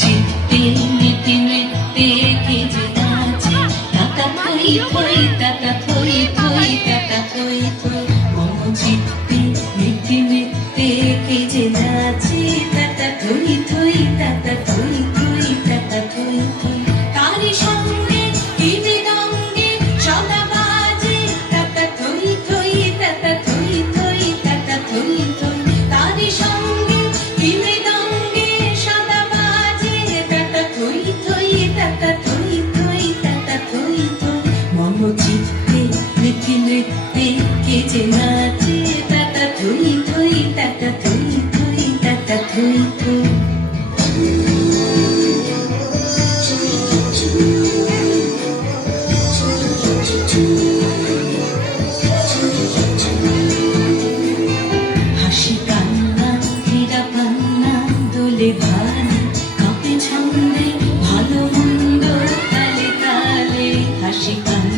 চিত্তে নিতে নিতে কে যে নাচে তাতা থই থই তাতা থই থই তাতা থই থই মম চিত্তে নিতে নিতে কে যে নাচে তাতা থই থই তাতা থই থই তাতা থই থই তারি সঙ্গে কি মৃদঙ্গে সদা বাজে তাতা থই থই তাতা থই থই তাতা থই থই তারি সঙ্গে কি মৃদঙ্গে সদা বাজে তাতা থই থই তাতা থই থই তাতা থই থই মম চিত্তে নৃত্যে নৃত্যে কে যে নাচে তাতা থই থই তাতা থই থই তাতা থই থই হাসি কান্না ক্রীড়া পান্না দোলে ভালে কাঁপে ছন্দে ভালো মন্দ তালে তালে হাসি কান্না